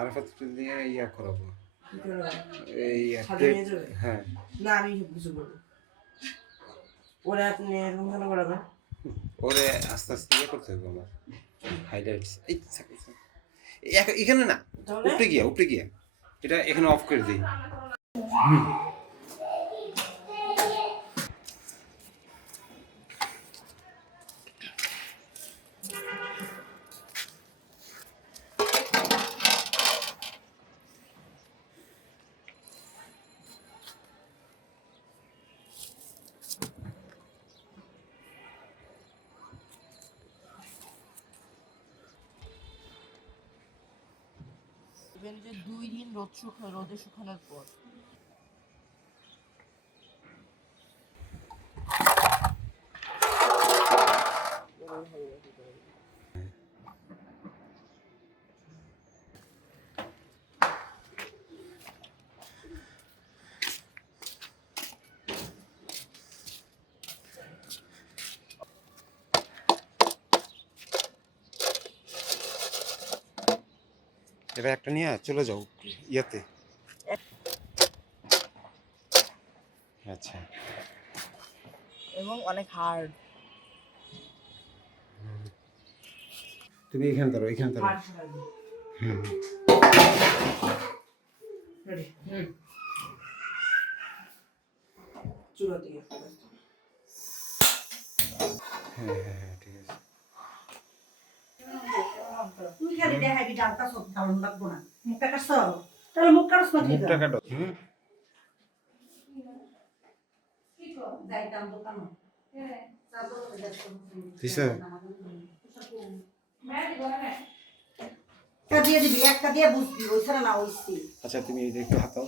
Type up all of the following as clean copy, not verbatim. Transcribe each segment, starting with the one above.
আরাফাত দিয়ে ইয়া করাবো কি করবো? এই ছাদে নিয়ে যাবে? হ্যাঁ না আমি সব কিছু করবো। ওরা আপনি এরকম কেন করাবেন? ওরে আস্তে আস্তে ইয়ে করতে হবে আমার হাইলাইটস এই এখানে না তাহলে উপরে গিয়া এটা এখানে অফ করে দিই যে 2 দিন রোদে শুকানোর পর এবার একটা নিয়ে চলে যাও ইয়াতে আচ্ছা এবং অনেক হার্ড। তুমি এখানে ধরো হুম চুলা থেকে হ্যাঁ ঠিক আছে তুই খালি দেখাবি ডালটা সব ভালো লাগবো না মুখটা কাটছ তাহলে মুখ কাটছ না ঠিক মুখটা কাটো যাইতাম দোকানে দিছে একটা দিয়ে দিবি একটা দিয়ে বুঝবি ওই ছাড়া না ওইসি আচ্ছা তুমি এটা একটু হাতাও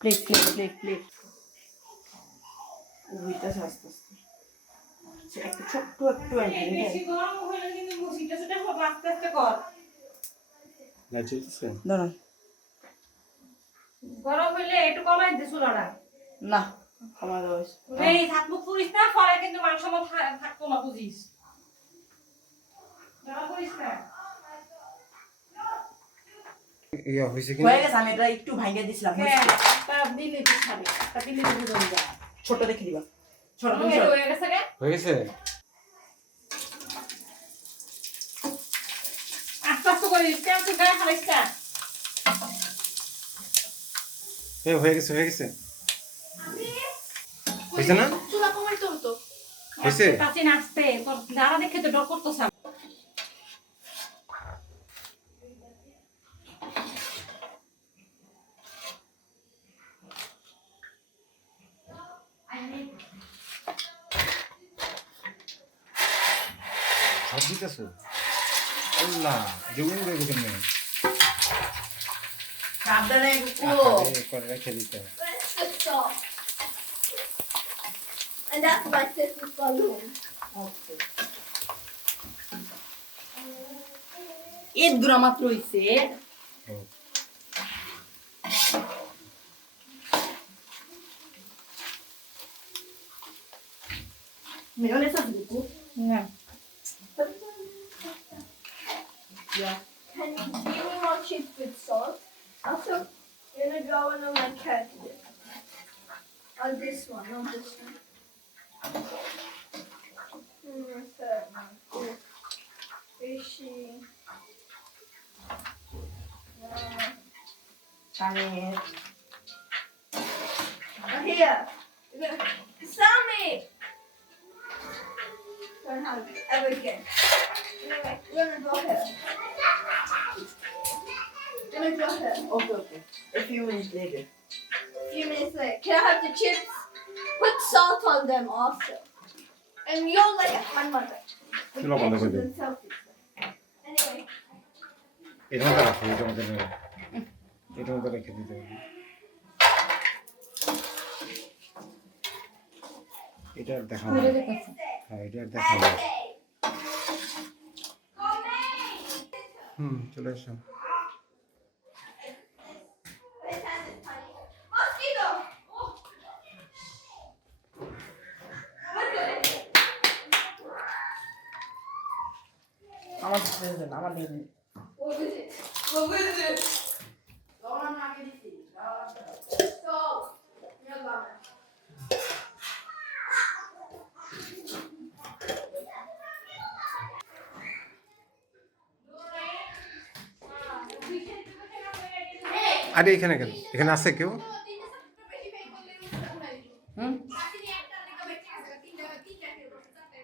প্লেট ওইটা আস্তে আস্তে একটু ছোট্ট একটু বেশি গরম হইলে কিন্তু মুসিটা সেটা সব আস্তে আস্তে কর লাইট জ্বলছে দাঁড়ান। গরম হইলে একটু কমাই দে চুলাটা না খাওয়া দাওয়া এই হাত মুখ পুরিস না পরে কিন্তু মাংস মত থাকতো না বুঝিস যারা পুরিস না ইয়া হইছে কি হয়ে গেছে। আমি এটা একটু ভাঙিয়ে দিছিলাম। হ্যাঁ তা দিলে তো খাবে তা দিলে তো বুঝন যা ছোট দেখে দিবা। ছোট হয়ে গেছে রে হয়ে গেছে আস্তে আস্তে করে তেল তো গায়ে হারাইছ না হয়ে গেছে হয়েছে না চুলা কমাইতে হতো হয়েছে কাছে নাচতে তোর দাঁড়া দেখে তো ডর করতেছ সব দিতেছো আল্লাহ জুম দেবো কেমনে সাবধানে করে রেখে দিতে Where's the top? And that's my sister's balloon. এর গুড়া মাত্র হইছে। Mayonnaise আছে দেখো না Can you give me more chips with salt? Also, you're gonna draw one of my cats. On this one, not this one. Third one. Fishy. কানের Here. Sammy! Don't have it ever again. We're gonna draw here. Gonna draw here. Okay okay a few minutes later. Few minutes later. Can I have the chips? Put salt on them also. And you're like a fun mother. With You're not gonna extras do it. and selfies. Anyway. এর মধ্যে রাখো এটার মধ্যে এটার মধ্যে রেখে দিতে হবে এটা আর দেখাবো না। হ্যাঁ এটা আর দেখাবো না। চলে এসো Mosquito! আমার দিন আমার দিন What was it? What was it? তখন আমি আগে দিচ্ছি Stop. You're gone. আরে এখানে কেন? এখানে আছে কেউ?